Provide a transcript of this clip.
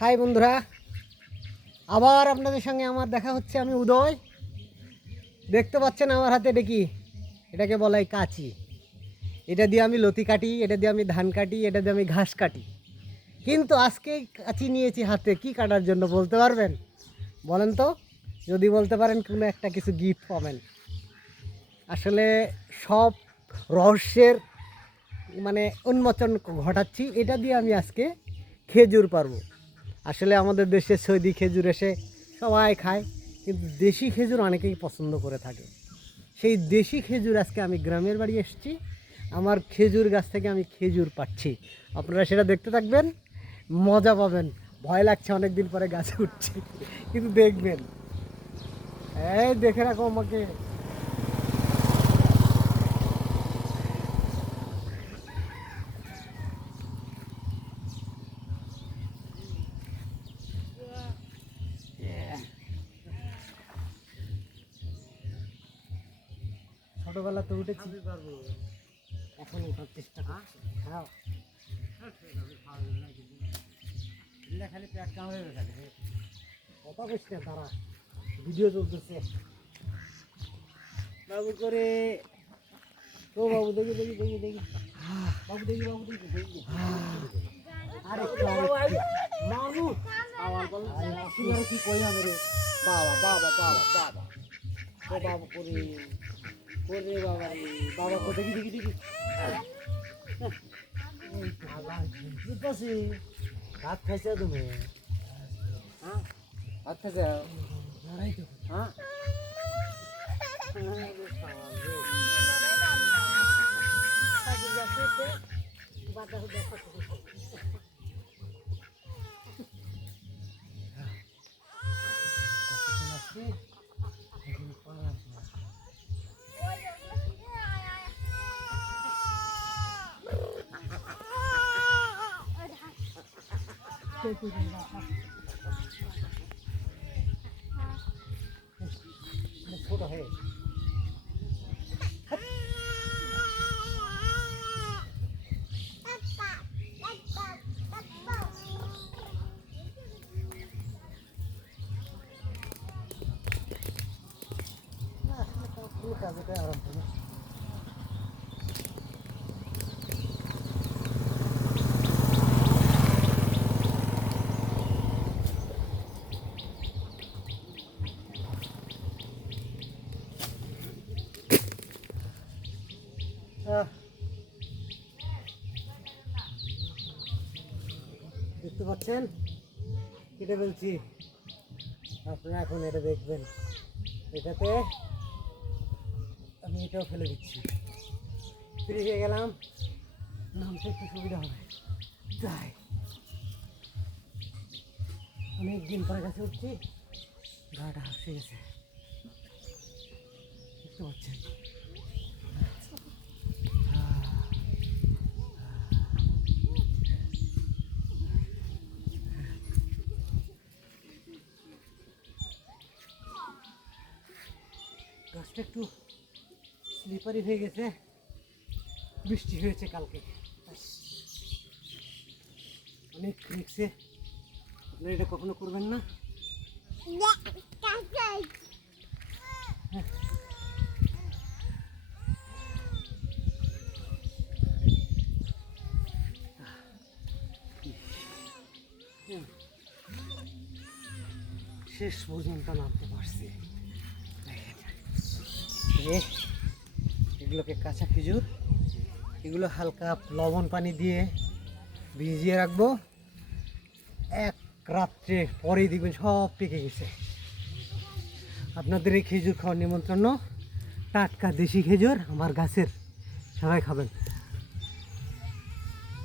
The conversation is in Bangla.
হাই বন্ধুরা, আবার আপনাদের সঙ্গে আমার দেখা হচ্ছে আমি উদয়। দেখতে পাচ্ছেন আমার হাতে এটা কি? এটাকে বলা হয় কাঁচি। এটা দিয়ে আমি লতি কাটি, এটা দিয়ে আমি ধান কাটি, এটা দিয়ে আমি ঘাস কাটি। কিন্তু আজকে কাঁচি নিয়েছি হাতে, কি কাটার জন্য বলতে পারবেন? বলেন তো, যদি বলতে পারেন কোনো একটা কিছু গিফট পাবেন। আসলে সব রহস্যের মানে উন্মোচন ঘটাচ্ছি, এটা দিয়ে আমি আজকে খেজুর পারব আসলে আমাদের দেশে সৌদি খেজুর এসে সবাই খায়, কিন্তু দেশি খেজুর অনেকেই পছন্দ করে থাকে। সেই দেশি খেজুর আজকে আমি গ্রামের বাড়ি এসেছি, আমার খেজুর গাছ থেকে আমি খেজুর পাচ্ছি। আপনারা সেটা দেখতে থাকবেন, মজা পাবেন। ভয় লাগছে অনেক দিন পরে গাছে উঠছি, কিন্তু দেখবেন। এই দেখে রাখো আমাকে। ছোটবেলা তো উঠেছি এখন ওঠার চেষ্টা করছি। হ্যাঁ খালি পেট কামড়ে থাকে কথা বলছি না তারা। ভিডিও চলতেছে। বাবু করে। বাবু দেখি দেখি দেখি দেখি। বাবু দেখি বাবু দেখি দেখি আরে মানুষ। আমার বল আরে কি কই আমি রে? বাবা বাবা বাবা বাবা। ও বাবা করে। করে বাবা রে বাবা কো দেখি দেখি দেখি বুঝতেছি ভাত খাইছো তুমি? হ্যাঁ ভাত খাইছো? হ্যাঁ। 出てるんだ。ここだへ。Gracias. দেখতে পাচ্ছেন? কেটে ফেলছি। আপনারা এখন এটা দেখবেন। এটাতে আমি এটাও ফেলে দিচ্ছি। ফিরে গিয়ে গেলাম। নামতে একটু সুবিধা হবে। তাই অনেক দিন পরে কাছে উঠছি। গাটা হাসে গেছে। দেখতে পাচ্ছেন? গাছটা একটু স্লিপারি হয়ে গেছে। বৃষ্টি হয়েছে কালকে। অনেক রিক্সে। আপনারা এটা কখনো করবেন না? শেষ পর্যন্ত নামতে পারছি। এগুলোকে কাঁচা খেজুর, এগুলো হালকা লবণ পানি দিয়ে ভিজিয়ে রাখব। এক রাত্রে পরেই দেখবেন সব পেকে গেছে। আপনাদের এই খেজুর খাওয়ার নিমন্ত্রণ, টাটকা দেশি খেজুর আমার গাছের, সবাই খাবেন।